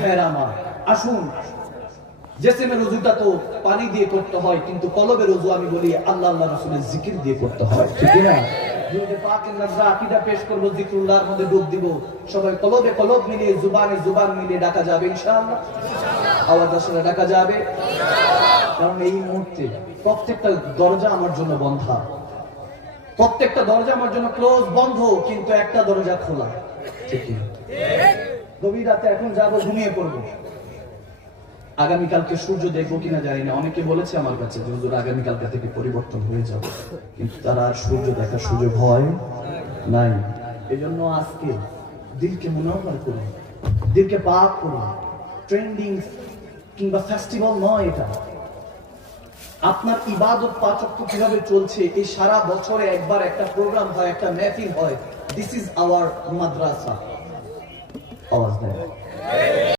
হ্যাঁ আমার আসুন, জেসেমের রুজুটা তো পানি দিয়ে করতে হয়, কিন্তু কলবের রুজু আমি বলি আল্লাহ আল্লাহ রাসূলের জিকির দিয়ে করতে হয়, ঠিক না? দুরূদে পাকের নাজরা আকীদা পেশ করব, জিকরুল্লাহর মধ্যে ডুব দিব, সবাই কলবে কলব মিলিয়ে জুবানে জুবান মিলিয়ে ডাকা যাবে ইনশাআল্লাহ। আওয়াজ আসলে ডাকা যাবে ইনশাআল্লাহ। কারণ এই মুহূর্তে প্রত্যেকটা দরজা আমার জন্য বন্ধ, প্রত্যেকটা দরজা আমার জন্য ক্লোজ বন্ধ, কিন্তু একটা দরজা খোলা, ঠিক না? গভীর রাতে এখন যাবো, ঘুমিয়ে পড়বো, আগামীকালকে সূর্য দেখবো কিনা জানি না। অনেকে বলেছে আমার কাছে যে হুজুর আগামীকালকে থেকে পরিবর্তন হয়ে যাবে, কিন্তু তারা আর সূর্য দেখার সুযোগ হয় নাই। এই জন্য আজকে দিলকে মুনাওয়ার করুন, দিলকে পাক করুন। ট্রেন্ডিং কিংবা ফেস্টিভ্যাল নয় এটা। আপনার ইবাদত পাঁচ ওয়াক্ত কিভাবে চলছে, এই সারা বছরে একবার একটা প্রোগ্রাম হয়, একটা মেহফিল হয়। This is our Madrasa.